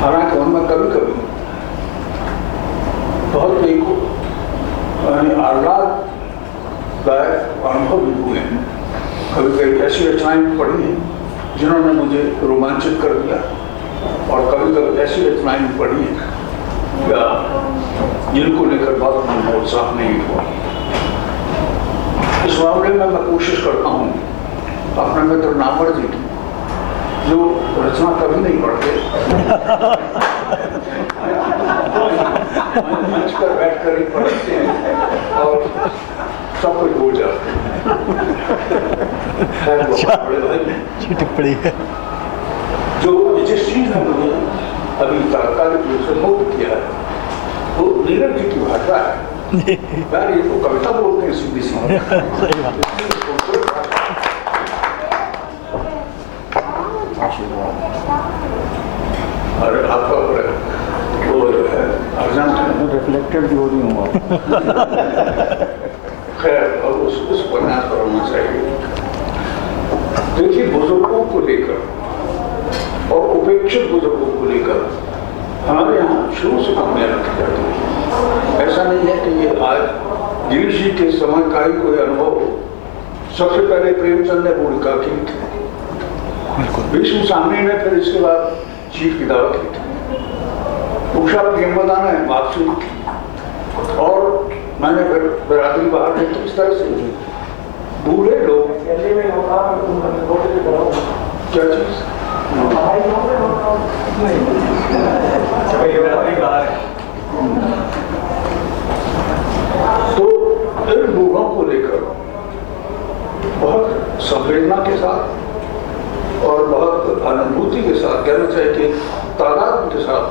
हालांकि उनमें कभी कभी बहुत एक आह्लाददायक अनुभव भी हुए हैं। कभी कभी ऐसी रचनाएं पढ़ी हैं जिन्होंने मुझे रोमांचित कर दिया, और कभी कभी ऐसी रचनाएं भी पढ़ी हैं या जिनको लेकर बहुत मन में उत्साह नहीं हुआ। इस मामले में मैं कोशिश करता हूँ अपने मित्र नामवर जी की, जो रचना कभी नहीं पढ़ते, मंच पर बैठकर ही पढ़ते हैं और सब कुछ भूल जाते हैं। अच्छी टिप्पणी है। जो जिस चीज ने मुझे अभी तात्कालिक रूप से मुक्त किया है वो नीरज जी की भाषा है। यार ये तो कविता बोलते हैं सीधी सीधी। सही बात। अरे आपका वो है अर्जेंट रिफ्लेक्टेड भी हो रही हूँ। खैर और उस उपन्यास पर होना चाहिए। देखिए, बुजुर्गों को लेकर और उपेक्षित बुजुर्गों को लेकर हमारे यहाँ शुरू से कमियां रखी जाती है। ऐसा नहीं है कि ये आज गिरीश जी के समय का ही कोई अनुभव हो। सबसे पहले प्रेमचंद ने भूमिका की थी, विष्णु सामने ने फिर इसके बाद चीफ की दावत की थी, उषा प्रेमवदा ने वापसी की, और मैंने फिर बिरादरी बाहर गई। तो इस तरह से बूढ़े लोग क्या चीज तो इन बूढ़ों को लेकर बहुत संवेदना के साथ और बहुत अनुभूति के साथ, कहना चाहिए कि तादाद के साथ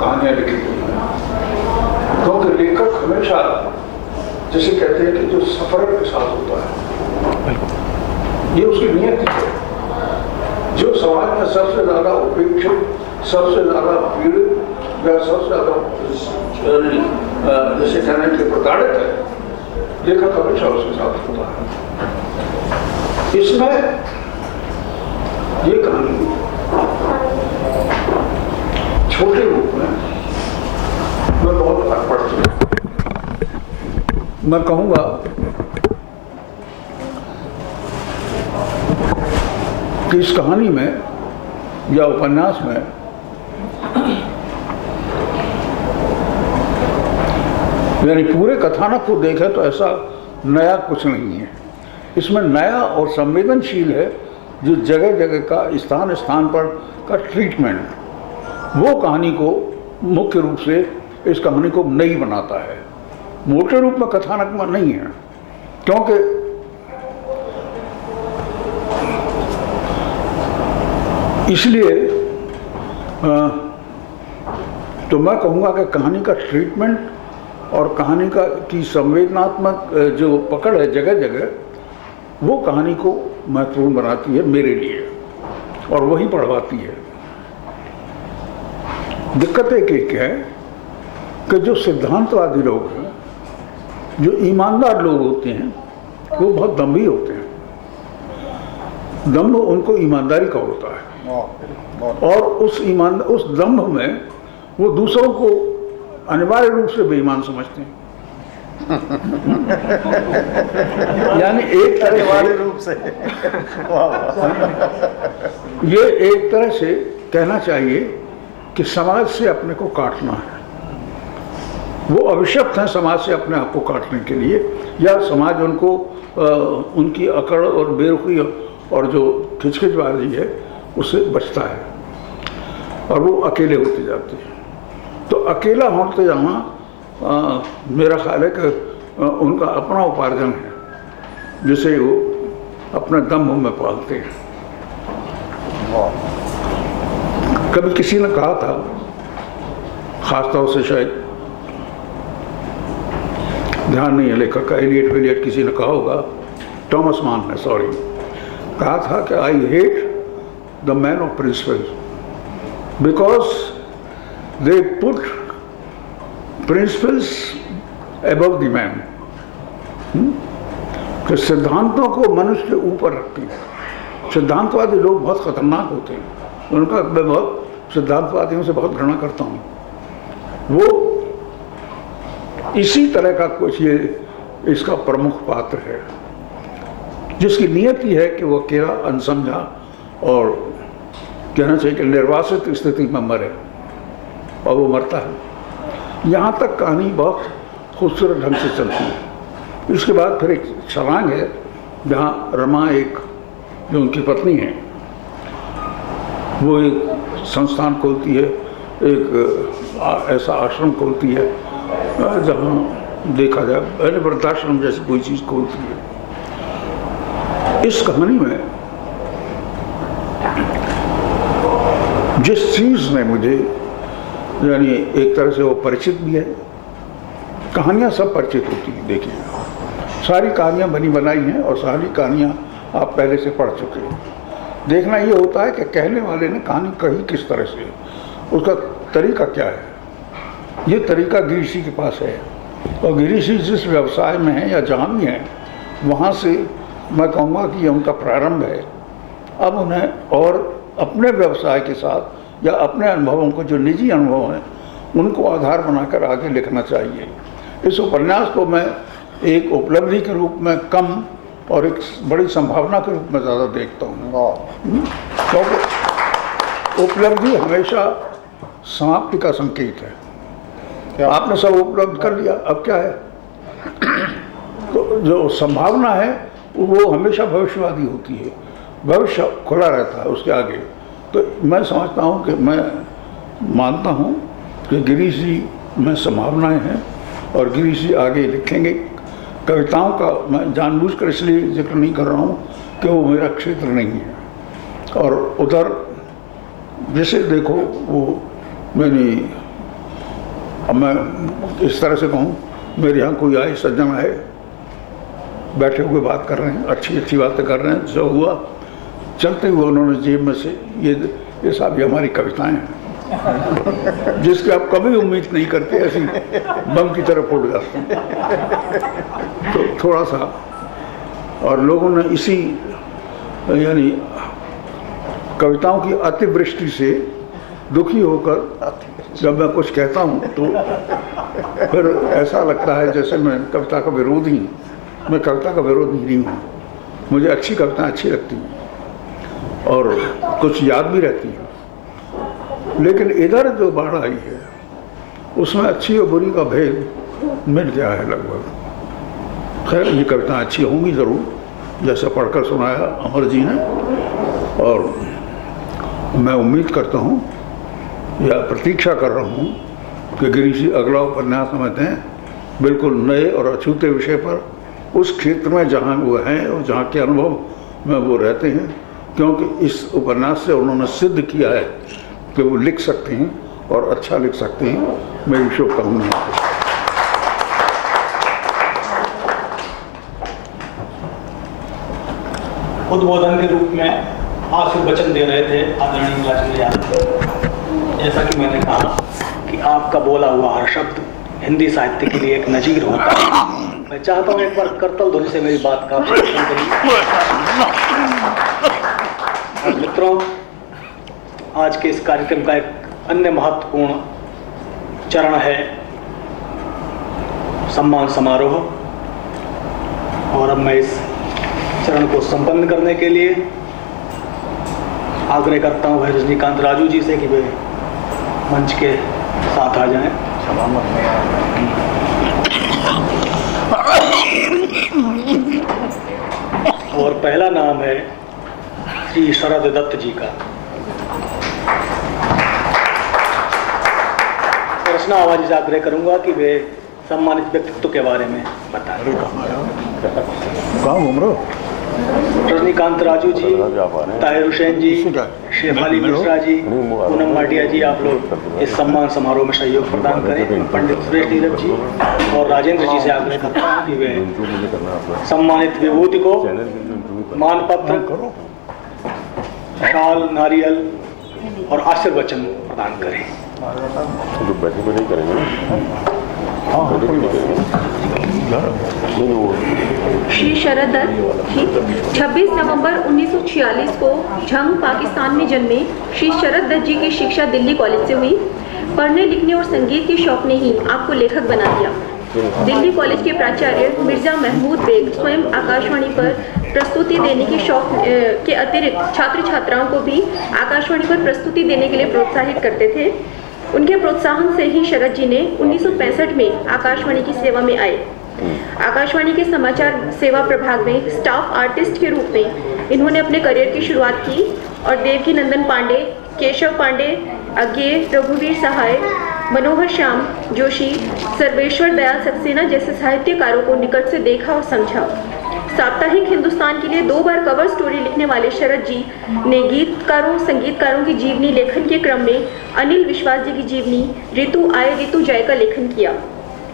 कहानियां लिखी गई हैं। क्योंकि लेखक हमेशा जिसे कहते हैं कि जो सफर के साथ होता है, ये उसकी नियति है। जो समाज में सबसे ज्यादा उपेक्षित, सबसे ज्यादा पीड़ित या सबसे ज्यादा जैसे कहने के प्रताड़ित है, लेखक हमेशा उसके साथ होता है। इसमें ये कहानी छोटे रूप में बहुत फर्क पड़ती है। मैं कहूँगा कि इस कहानी में या उपन्यास में यानी पूरे कथानक को देखें तो ऐसा नया कुछ नहीं है। इसमें नया और संवेदनशील है जो जगह जगह का स्थान स्थान पर का ट्रीटमेंट, वो कहानी को मुख्य रूप से इस कहानी को नई बनाता है। मोटे रूप में कथानक में नहीं है, क्योंकि इसलिए तो मैं कहूँगा कि कहानी का ट्रीटमेंट और कहानी का की संवेदनात्मक जो पकड़ है जगह जगह, वो कहानी को महत्वपूर्ण बनाती है मेरे लिए, और वही पढ़वाती है। दिक्कत एक है कि जो सिद्धांतवादी लोग हैं, जो ईमानदार लोग होते हैं, वो बहुत दम्भी होते हैं। दम्भ उनको ईमानदारी का होता है, और उस दम्भ में वो दूसरों को अनिवार्य रूप से बेईमान समझते हैं। यानी एक तरह रूप से ये एक तरह से कहना चाहिए कि समाज से अपने को काटना है। वो अभिशप्त हैं समाज से अपने आप को काटने के लिए, या समाज उनको उनकी अकड़ और बेरुखी और जो खिचखिचबाजी है उससे बचता है, और वो अकेले होते जाते हैं। तो अकेला होते जाना मेरा ख्याल है कि उनका अपना उपार्जन है, जिसे वो अपने दम में पालते हैं। कभी किसी ने कहा था, खासतौर से शायद ध्यान नहीं है लेखक का, एलियट किसी ने कहा होगा, थॉमस मान ने कहा था कि I hate the man of principles because they put principles above the man. कि सिद्धांतों को मनुष्य के ऊपर रखते हैं। सिद्धांतवादी लोग बहुत खतरनाक होते हैं, उनका बहुत सिद्धांतवादियों से बहुत घृणा करता हूँ, वो इसी तरह का कुछ ये इसका प्रमुख पात्र है, जिसकी नियत ही है कि वो अकेला अनसमझा और कहना चाहिए कि निर्वासित स्थिति में मरे, और वो मरता है। यहाँ तक कहानी बहुत खूबसूरत ढंग से चलती है। इसके बाद फिर एक छलांग है जहाँ रमा एक जो उनकी पत्नी है वो एक संस्थान खोलती है, एक ऐसा आश्रम खोलती है जहाँ देखा जाए पहले वृद्धाश्रम जैसी कोई चीज़ खोलती है। इस कहानी में जिस चीज़ ने मुझे यानी एक तरह से वो परिचित भी है, कहानियाँ सब परिचित होती हैं, देखिए सारी कहानियाँ बनी बनाई हैं और सारी कहानियाँ आप पहले से पढ़ चुके हैं। देखना ये होता है कि कहने वाले ने कहानी कही किस तरह से, उसका तरीका क्या है। ये तरीका गिरीश जी के पास है, और गिरीश जी जिस व्यवसाय में है या जहाँ भी हैं वहाँ से मैं कहूँगा कि ये उनका प्रारंभ है। अब उन्हें और अपने व्यवसाय के साथ या अपने अनुभवों को, जो निजी अनुभव हैं, उनको आधार बनाकर आगे लिखना चाहिए। इस उपन्यास को मैं एक उपलब्धि के रूप में कम और एक बड़ी संभावना के रूप में ज़्यादा देखता हूँ, क्योंकि उपलब्धि हमेशा समाप्ति का संकेत है। आपने सब उपलब्ध कर लिया, अब क्या है? तो जो संभावना है वो हमेशा भविष्यवादी होती है, भविष्य खुला रहता है उसके आगे। तो मैं समझता हूँ कि मैं मानता हूँ कि गिरीश जी में संभावनाएं हैं और गिरीश जी आगे लिखेंगे। कविताओं का मैं जानबूझकर इसलिए जिक्र नहीं कर रहा हूँ कि वो मेरा क्षेत्र नहीं है, और उधर जैसे देखो वो मैंने, अब मैं इस तरह से कहूँ, मेरे यहाँ कोई आए, सज्जन आए, बैठे हुए बात कर रहे हैं, अच्छी अच्छी बातें कर रहे हैं, जो हुआ चलते हुए उन्होंने जेब में से ये साहब ये हमारी कविताएं हैं, जिसकी आप कभी उम्मीद नहीं करते, ऐसी बम की तरह फूट जाते हैं। तो थोड़ा सा, और लोगों ने इसी यानी कविताओं की अतिवृष्टि से दुखी होकर जब मैं कुछ कहता हूँ तो फिर ऐसा लगता है जैसे मैं कविता का विरोधी हूँ। मैं कविता का विरोधी नहीं हूँ, मुझे अच्छी कविताएं अच्छी लगती हैं और कुछ याद भी रहती हैं, लेकिन इधर जो बाढ़ आई है उसमें अच्छी और बुरी का भेद मिट गया है लगभग। खैर ये कविताएं अच्छी होंगी ज़रूर, जैसा पढ़कर सुनाया अमर जी ने, और मैं उम्मीद करता हूँ या प्रतीक्षा कर रहा हूँ कि गिरीश जी अगला उपन्यास हमें दें, बिल्कुल नए और अछूते विषय पर, उस क्षेत्र में जहाँ वो हैं और जहाँ के अनुभव में वो रहते हैं, क्योंकि इस उपन्यास से उन्होंने सिद्ध किया है कि वो लिख सकते हैं और अच्छा लिख सकते हैं। मेरी शुभकामनाएं। उद्बोधन के रूप में आशीर्वचन दे रहे थे आदरणीय राजेंद्र यादव। जैसा कि मैंने कहा कि आपका बोला हुआ हर शब्द हिंदी साहित्य के लिए एक नजीर होता है। मैं चाहता हूँ एक बार करतल ध्वनि से मेरी बात का आप समर्थन करिए। मित्रों, आज के इस कार्यक्रम का एक अन्य महत्वपूर्ण चरण है सम्मान समारोह, और अब मैं इस चरण को संपन्न करने के लिए आग्रह करता हूँ भाई रजनीकांत राजू जी से कि वे मंच के साथ आ जाएं। और पहला नाम है श्री शरद दत्त जी का। रचना आवाज़ से आग्रह करूंगा कि वे सम्मानित व्यक्तित्व के बारे में बताएं। कहाँ घूम रहे हो? रजनीकांत राजू जी, ताहिर हुसैन जी, शेफाली मिश्रा जी, पूनम माटिया जी, आप लोग इस सम्मान समारोह में सहयोग प्रदान करें। पंडित सुरेश नीरज जी और राजेंद्र जी से आग्रह करता हूँ कि वे सम्मानित विभूति को मानपत्र, शाल, नारियल और आशीर्वचन प्रदान करें। तो बैठे बैठे करेंगे ना। श्री शरद दत्त जी 26 नवंबर 1946 को झंग पाकिस्तान में जन्मे श्री शरद दत्त जी की शिक्षा दिल्ली कॉलेज से हुई। पढ़ने लिखने और संगीत के शौक ने ही आपको लेखक बना दिया। दिल्ली कॉलेज के प्राचार्य मिर्जा महमूद बेग स्वयं आकाशवाणी पर प्रस्तुति देने के शौक के अतिरिक्त छात्र छात्राओं को भी आकाशवाणी पर प्रस्तुति देने के लिए प्रोत्साहित करते थे। उनके प्रोत्साहन से ही शरद जी ने 1965 में आकाशवाणी की सेवा में आए। आकाशवाणी के समाचार सेवा प्रभाग में स्टाफ आर्टिस्ट के रूप में इन्होंने अपने करियर की शुरुआत की और देवकी नंदन पांडे, केशव पांडे, अज्ञे, रघुवीर सहाय, मनोहर श्याम जोशी, सर्वेश्वर दयाल सक्सेना जैसे साहित्यकारों को निकट से देखा और समझा। साप्ताहिक हिंदुस्तान के लिए 2 बार कवर स्टोरी लिखने वाले शरद जी ने गीतकारों संगीतकारों की जीवनी लेखन के क्रम में अनिल विश्वास जी की जीवनी ऋतु आए ऋतु जाए का लेखन किया।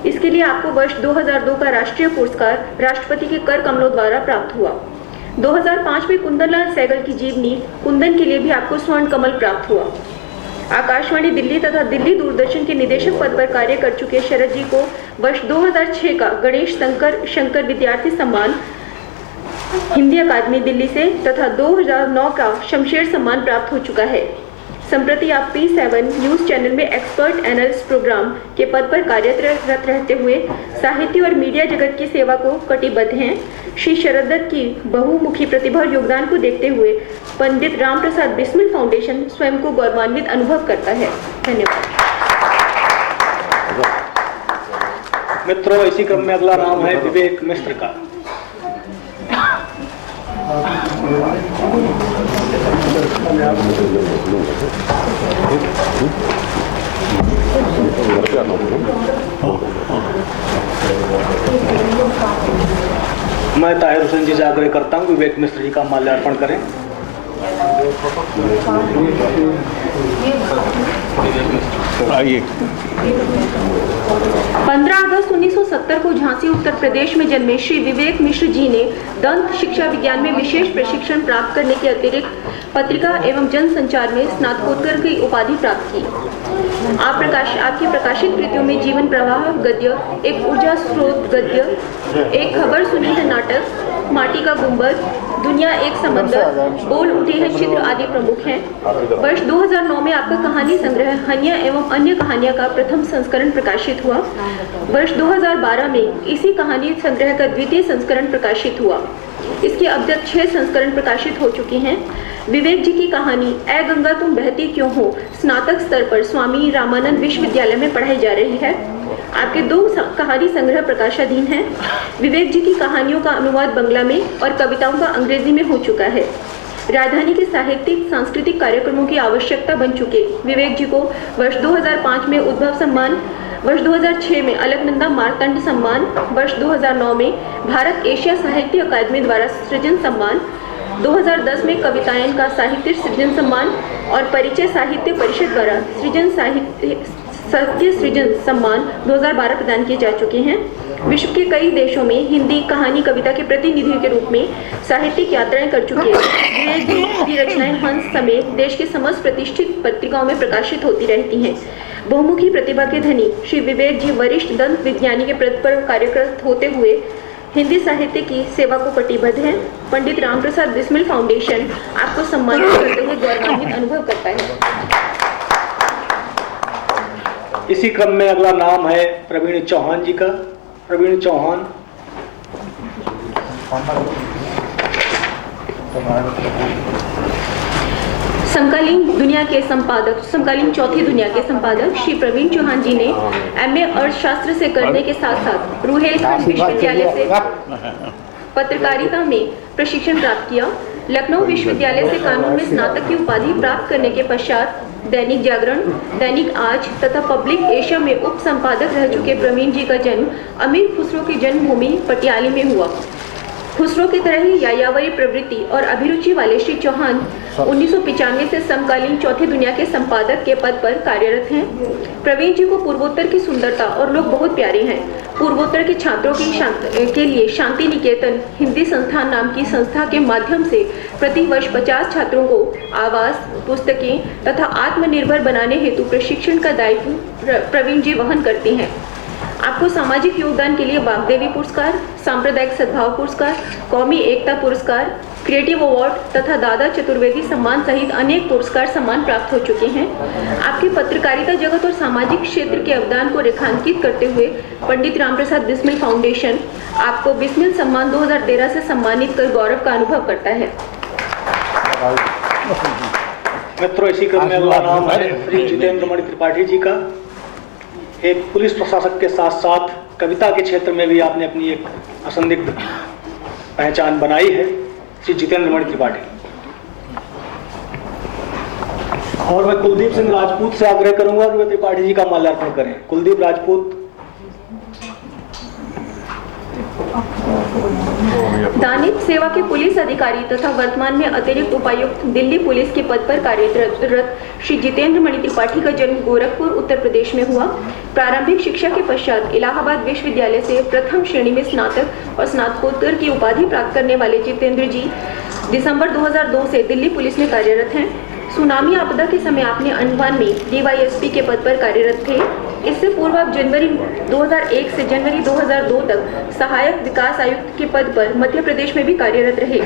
इसके लिए आपको वर्ष 2002 का राष्ट्रीय पुरस्कार राष्ट्रपति के कर कमलों द्वारा प्राप्त हुआ। 2005 में कुंदनलाल सहगल की जीवनी कुंदन के लिए भी आपको स्वर्ण कमल प्राप्त हुआ। आकाशवाणी दिल्ली तथा दिल्ली दूरदर्शन के निदेशक पद पर कार्य कर चुके शरद जी को वर्ष 2006 का गणेश शंकर विद्यार्थी सम्मान हिंदी अकादमी दिल्ली से तथा 2009 का शमशेर सम्मान प्राप्त हो चुका है। संप्रति आप P7 न्यूज चैनल में एक्सपर्ट एनालिस्ट प्रोग्राम के पद पर कार्यरत रहते हुए साहित्य और मीडिया जगत की सेवा को कटिबद्ध हैं। श्री शरद दत्त की बहुमुखी प्रतिभा और योगदान को देखते हुए पंडित राम प्रसाद बिस्मिल फाउंडेशन स्वयं को गौरवान्वित अनुभव करता है। धन्यवाद। मित्रों, इसी क्रम में अगला नाम है विवेक मिश्र का। मैं ताहिर हुसैन जी से आग्रह करता हूँ विवेक मिश्र जी का माल्यार्पण करें। आइए। 15 अगस्त 1970 को झांसी उत्तर प्रदेश में जन्मे श्री विवेक मिश्र जी ने दंत शिक्षा विज्ञान में विशेष प्रशिक्षण प्राप्त करने के अतिरिक्त पत्रिका एवं जनसंचार में स्नातकोत्तर की उपाधि प्राप्त की। आपकी प्रकाशित कृतियों में जीवन प्रवाह गद्य, एक ऊर्जा स्रोत गद्य, एक खबर सुनी है नाटक, माटी का गुंबद, दुनिया एक समंदर, बोल उठे हैं चित्र आदि प्रमुख हैं। वर्ष 2009 में आपका कहानी संग्रह हनिया एवं अन्य कहानियां का प्रथम संस्करण प्रकाशित हुआ। वर्ष 2012 में इसी कहानी संग्रह का द्वितीय संस्करण प्रकाशित हुआ। इसके अब तक 6 संस्करण प्रकाशित हो चुके हैं। विवेक जी की कहानी ऐ गंगा तुम बहती क्यों हो स्नातक स्तर पर स्वामी रामानंद विश्वविद्यालय में पढ़ाई जा रही है। आपके 2 कहानी संग्रह प्रकाशाधीन हैं। विवेक जी की कहानियों का अनुवाद बंगला में और कविताओं का अंग्रेजी में हो चुका है। राजधानी के साहित्यिक सांस्कृतिक कार्यक्रमों की आवश्यकता बन चुके विवेक जी को वर्ष 2005 में उद्भव सम्मान, वर्ष 2006 में अलकनंदा मार्तंड सम्मान, वर्ष 2009 में भारत एशिया साहित्य अकादमी द्वारा सृजन सम्मान, 2010 में कवितायन का साहित्य सृजन सम्मान और परिचय साहित्य परिषद द्वारा सत्य सृजन सम्मान 2012 प्रदान किए जा चुके हैं। विश्व के कई देशों में हिंदी कहानी कविता के प्रतिनिधि के रूप में साहित्यिक यात्राएं कर चुके हैं। विवेक जी की रचनाएं हंस समेत देश के समस्त प्रतिष्ठित पत्रिकाओं में प्रकाशित होती रहती हैं। बहुमुखी प्रतिभा के धनी श्री विवेक जी वरिष्ठ दंत विज्ञानी के पद पर कार्यरत होते हुए हिंदी साहित्य की सेवा को कटिबद्ध है। पंडित राम प्रसाद बिस्मिल फाउंडेशन आपको सम्मानित करते हुए गौरवान्वित अनुभव करता है। इसी क्रम में अगला नाम है प्रवीण चौहान जी का। प्रवीण चौहान। समकालीन दुनिया के संपादक, समकालीन चौथी दुनिया के संपादक श्री प्रवीण चौहान जी ने MA अर्थशास्त्र से करने के साथ साथ रुहेलखंड विश्वविद्यालय से पत्रकारिता में प्रशिक्षण प्राप्त किया। लखनऊ विश्वविद्यालय से कानून में स्नातक की उपाधि प्राप्त करने के पश्चात दैनिक जागरण, दैनिक आज तथा पब्लिक एशिया में उप संपादक रह चुके प्रवीण जी का जन्म अमीर खुसरो की जन्मभूमि पटियाली में हुआ। खुसरो की तरह ही यायावरी प्रवृत्ति और अभिरुचि वाले श्री चौहान 1995 से समकालीन चौथी दुनिया के संपादक के पद पर कार्यरत हैं। प्रवीण जी को पूर्वोत्तर की सुंदरता और लोग बहुत प्यारे हैं। पूर्वोत्तर के छात्रों के लिए शांति निकेतन हिंदी संस्थान नाम की संस्था के माध्यम से प्रति वर्ष 50 छात्रों को आवास, पुस्तकें तथा आत्मनिर्भर बनाने हेतु प्रशिक्षण का दायित्व प्रवीण जी वहन करती हैं। आपको सामाजिक योगदान के लिए वाग्देवी पुरस्कार, सांप्रदायिक सद्भाव पुरस्कार, कौमी एकता पुरस्कार, क्रिएटिव अवार्ड तथा दादा चतुर्वेदी सम्मान सहित अनेक पुरस्कार सम्मान प्राप्त हो चुके हैं। आपकी पत्रकारिता जगत और सामाजिक क्षेत्र के अवदान को रेखांकित करते हुए पंडित रामप्रसाद बिस्मिल फाउंडेशन आपको बिस्मिल सम्मान 2013 से सम्मानित कर गौरव का अनुभव करता है। मित्रों, इसी क्रम में अगला नाम है श्री जितेंद्र मणि त्रिपाठी जी का। एक पुलिस प्रशासक के साथ साथ कविता के क्षेत्र में भी आपने अपनी एक असंदिग्ध पहचान बनाई है, श्री जितेंद्र मणि त्रिपाठी। और मैं कुलदीप सिंह राजपूत से आग्रह करूंगा कि वे त्रिपाठी जी का माल्यार्पण करें। कुलदीप राजपूत। दानित सेवा के पुलिस अधिकारी तथा वर्तमान में अतिरिक्त उपायुक्त दिल्ली पुलिस के पद पर कार्यरत श्री जितेंद्र मणि त्रिपाठी का जन्म गोरखपुर उत्तर प्रदेश में हुआ। प्रारंभिक शिक्षा के पश्चात इलाहाबाद विश्वविद्यालय से प्रथम श्रेणी में स्नातक और स्नातकोत्तर की उपाधि प्राप्त करने वाले जितेंद्र जी दिसंबर 2002 से दिल्ली पुलिस में कार्यरत हैं। सुनामी आपदा के समय आपने अंडमान में DYSP के पद पर कार्यरत थे। इससे पूर्व आप जनवरी 2001 से जनवरी 2002 तक सहायक विकास आयुक्त के पद पर मध्य प्रदेश में भी कार्यरत रहे।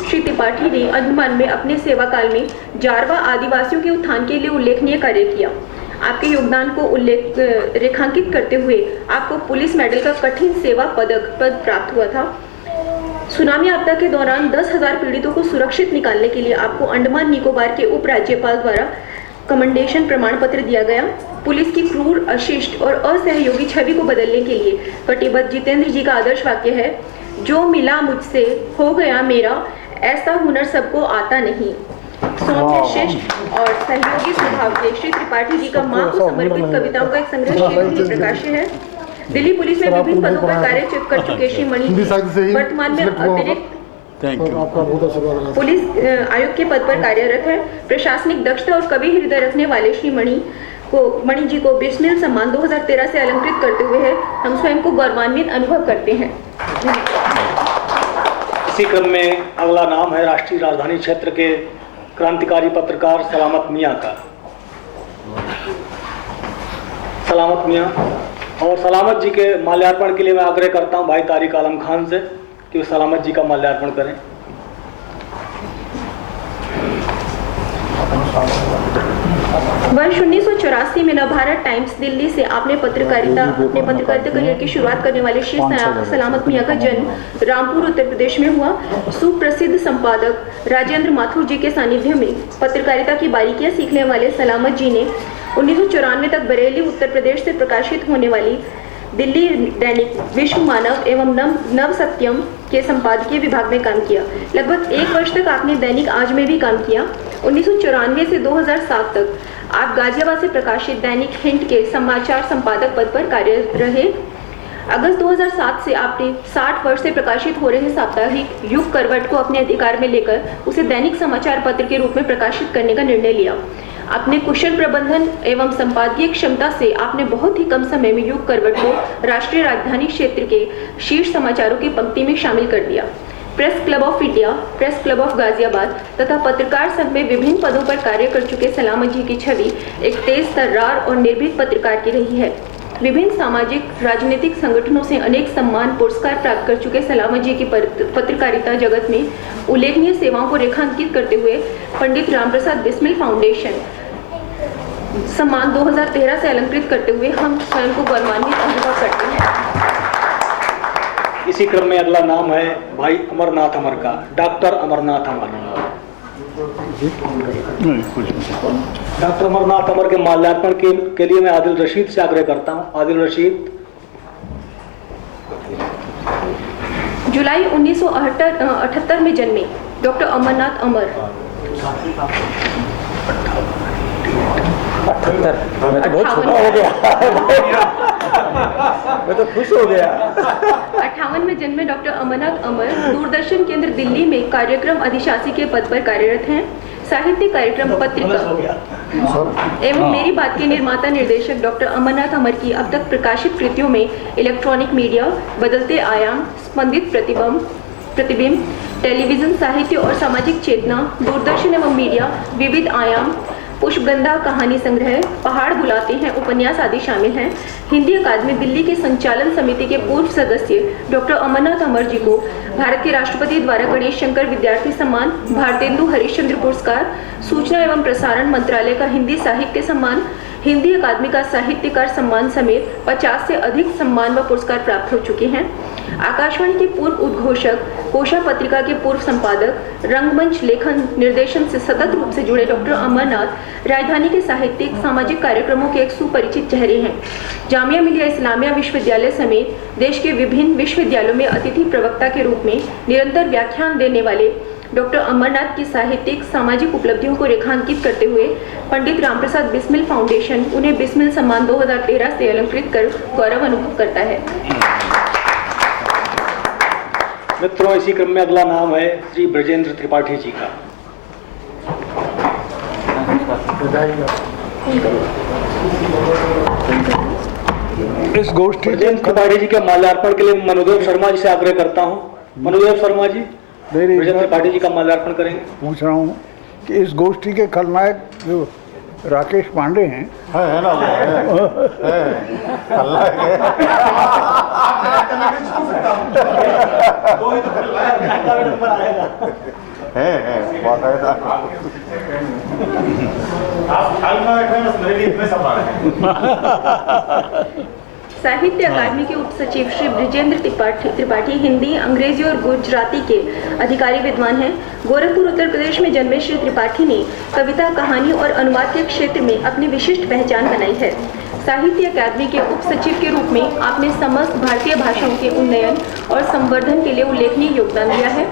श्री त्रिपाठी ने अंडमान में अपने सेवा काल में जारवा आदिवासियों के उत्थान के लिए उल्लेखनीय कार्य किया। आपके योगदान को रेखांकित करते हुए आपको पुलिस मेडल का कठिन सेवा पद प्राप्त हुआ था। सुनामी आपदा के दौरान 10,000 पीड़ितों को सुरक्षित निकालने के लिए आपको अंडमान निकोबार के उपराज्यपाल द्वारा कमेंडेशन प्रमाण पत्र दिया गया। पुलिस की क्रूर, अशिष्ट और असहयोगी छवि को बदलने के लिए कटिबद्ध जितेंद्र जी का आदर्श वाक्य है, जो मिला मुझसे हो गया मेरा, ऐसा हुनर सबको आता नहीं। सौम्य, शिष्ट और सहयोगी स्वभाव के श्री त्रिपाठी जी का मां को समर्पित कविताओं का एक संग्रह प्रकाश्य है। दिल्ली पुलिस में विभिन्न पदों पर कार्य कर चुके श्री मणि वर्तमान में अतिरिक्त पुलिस आयुक्त के पद पर कार्यरत है। प्रशासनिक दक्षता और कवि हृदय रखने वाले श्री मणि जी को बिस्मिल सम्मान 2013 से अलंकृत करते हुए हम स्वयं को गौरवान्वित अनुभव करते हैं। इसी क्रम में अगला नाम है राष्ट्रीय राजधानी क्षेत्र के क्रांतिकारी पत्रकार सलामत मियां का। सलामत मियां। और सलामत जी के माल्यार्पण के लिए मैं आग्रह करता हूं भाई तारिक आलम खान से कि वे सलामत जी का माल्यार्पण करें। वर्ष 1984 में नवभारत टाइम्स दिल्ली से अपने पत्रकारिता करियर की शुरुआत करने वाले श्री सलामत मियां का जन्म रामपुर उत्तर प्रदेश में हुआ। सुप्रसिद्ध संपादक राजेंद्र माथुर जी के सानिध्य में पत्रकारिता की बारीकियां सीखने वाले सलामत जी ने 1994 तक बरेली उत्तर प्रदेश से प्रकाशित होने वाली दिल्ली दैनिक विश्व मानव एवं नव सत्यम के संपादकीय विभाग में काम किया। लगभग 1 वर्ष तक आपने दैनिक आज में भी काम किया। 1994 से 2007 तक आप गाजियाबाद से प्रकाशित दैनिक हिंट के समाचार संपादक पद पर कार्यरत रहे। अगस्त 2007 से आपने 60 वर्ष से प्रकाशित हो रहे साप्ताहिक युग करवट को अपने अधिकार में लेकर उसे दैनिक समाचार पत्र के रूप में प्रकाशित करने का निर्णय लिया। अपने कुशल प्रबंधन एवं संपादकीय क्षमता से आपने बहुत ही कम समय में युग करवट को राष्ट्रीय राजधानी क्षेत्र के शीर्ष समाचारों की पंक्ति में शामिल कर दिया। Press club of India, press club of Ghaziabad तथा पत्रकार संघ में विभिन्न पदों पर कार्य कर चुके सलामत जी की छवि एक तेज तर्रार और निर्भीक पत्रकार की रही है। विभिन्न सामाजिक राजनीतिक संगठनों से अनेक सम्मान पुरस्कार प्राप्त कर चुके सलामत जी की पत्रकारिता जगत में उल्लेखनीय सेवाओं को रेखांकित करते हुए पंडित रामप्रसाद बिस्मिल फाउंडेशन सम्मान 2013 से अलंकृत करते हुए हम स्वयं को गौरवान्वित अनुभव करते हैं। इसी क्रम में अगला नाम है भाई अमरनाथ अमर का, डॉक्टर अमरनाथ अमर। डॉक्टर अमरनाथ अमर के माल्यार्पण के लिए मैं आदिल रशीद से आग्रह करता हूं। आदिल रशीद। जुलाई 1978 में जन्मे डॉक्टर अमरनाथ अमर मैं तो बहुत छोटा हो गया मैं तो खुश हो गया। 58 में जन्मे डॉक्टर अमरनाथ अमर दूरदर्शन केंद्र दिल्ली में कार्यक्रम अधिशासी के पद पर कार्यरत हैं। साहित्य कार्यक्रम पत्रिका एवं मेरी बात के निर्माता निर्देशक डॉक्टर अमरनाथ अमर की अब तक प्रकाशित कृतियों में इलेक्ट्रॉनिक मीडिया, बदलते आयाम, स्पंदित प्रतिबिंब, टेलीविजन, साहित्य और सामाजिक चेतना, दूरदर्शन एवं मीडिया, विविध आयाम, पुष्पगंधा कहानी संग्रह, पहाड़ बुलाते हैं उपन्यास आदि शामिल हैं। हिंदी अकादमी दिल्ली के संचालन समिति के पूर्व सदस्य डॉक्टर अमरनाथ अमर जी को भारत के राष्ट्रपति द्वारा गणेश शंकर विद्यार्थी सम्मान, भारतेंदु हरिश्चंद्र पुरस्कार, सूचना एवं प्रसारण मंत्रालय का हिंदी साहित्य सम्मान, हिंदी अकादमी का साहित्यकार सम्मान समेत 50 से अधिक सम्मान व पुरस्कार प्राप्त हो चुके हैं। आकाशवाणी के पूर्व उद्घोषक, कोशा पत्रिका के पूर्व संपादक, रंगमंच लेखन निर्देशन से सतत रूप से जुड़े डॉक्टर अमरनाथ राजधानी के साहित्यिक सामाजिक कार्यक्रमों के एक सुपरिचित चेहरे हैं। जामिया मिलिया इस्लामिया विश्वविद्यालय समेत देश के विभिन्न विश्वविद्यालयों में अतिथि प्रवक्ता के रूप में निरंतर व्याख्यान देने वाले डॉक्टर अमरनाथ की साहित्यिक सामाजिक उपलब्धियों को रेखांकित करते हुए पंडित रामप्रसाद बिस्मिल फाउंडेशन उन्हें बिस्मिल सम्मान 2013 से अलंकृत कर गौरव अनुभव करता है। मित्रों, इसी क्रम में अगला नाम है श्री ब्रजेंद्र त्रिपाठी जी का। इस गोष्ठी ब्रजेंद्र त्रिपाठी जी के माल्यार्पण के लिए मनोदेव शर्मा जी से आग्रह करता हूँ। मनोदेव शर्मा जी ब्रजेंद्र त्रिपाठी जी का माल्यार्पण करेंगे। पूछ रहा हूँ कि इस गोष्ठी के खलनायक जो राकेश पांडे हैं है ना है बाकायदा साहित्य अकादमी के उप सचिव श्री ब्रजेंद्र त्रिपाठी हिंदी, अंग्रेजी और गुजराती के अधिकारी विद्वान हैं। गोरखपुर उत्तर प्रदेश में जन्मे श्री त्रिपाठी ने कविता, कहानी और अनुवाद के क्षेत्र में अपनी विशिष्ट पहचान बनाई है। साहित्य अकादमी के उप सचिव के रूप में आपने समस्त भारतीय भाषाओं के उन्नयन और संवर्धन के लिए उल्लेखनीय योगदान दिया है।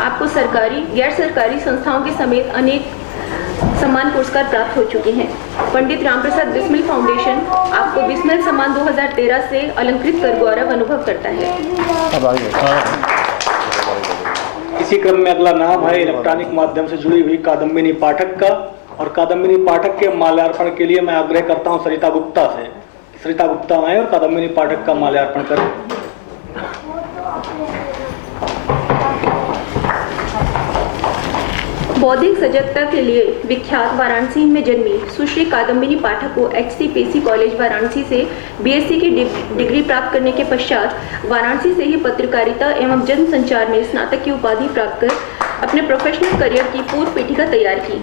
आपको सरकारी, गैर सरकारी संस्थाओं के समेत अनेक सम्मान पुरस्कार प्राप्त हो चुके हैं। पंडित रामप्रसाद बिस्मिल फाउंडेशन आपको बिस्मिल सम्मान 2013 से अलंकृत कर गौरव अनुभव करता है। इसी क्रम में अगला नाम है इलेक्ट्रॉनिक माध्यम से जुड़ी हुई कादम्बिनी पाठक का, और कादम्बिनी पाठक के माल्यार्पण के लिए मैं आग्रह करता हूं सरिता गुप्ता से। सरिता गुप्ता आए और कादम्बिनी पाठक का माल्यार्पण करें। बौद्धिक सजगता के लिए विख्यात वाराणसी में जन्मी सुश्री कादम्बिनी पाठक को HCPC कॉलेज वाराणसी से BSc की डिग्री प्राप्त करने के पश्चात वाराणसी से ही पत्रकारिता एवं जनसंचार में स्नातक की उपाधि प्राप्त कर अपने प्रोफेशनल करियर की पूर्व पीठिका तैयार की।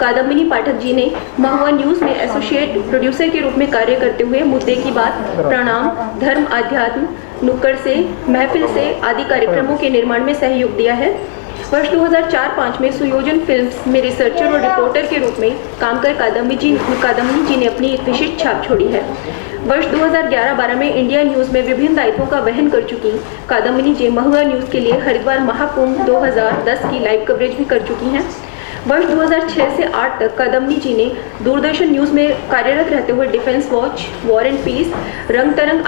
कादम्बिनी पाठक जी ने महुआ न्यूज में एसोसिएट प्रोड्यूसर के रूप में कार्य करते हुए मुद्दे की बात, प्रणाम, धर्म आध्यात्म, नुक्कड़ से, महफिल से आदि कार्यक्रमों के निर्माण में सहयोग दिया है। वर्ष 2004-05 में सुयोजन फिल्म्स में रिसर्चर और रिपोर्टर के रूप में काम कर कादम्बिनी जी ने अपनी एक विशिष्ट छाप छोड़ी है। वर्ष 2011-12 में इंडिया न्यूज में विभिन्न दायित्वों का वहन कर चुकी कादम्बिनी जी महुआ न्यूज के लिए हरिद्वार महाकुंभ 2010 की लाइव कवरेज भी कर चुकी हैं। वर्ष 2006 से 8 तक कादम्बिनी जी ने दूरदर्शन न्यूज में कार्यरत रहते हुए defence watch, war and peace, Rang तरंग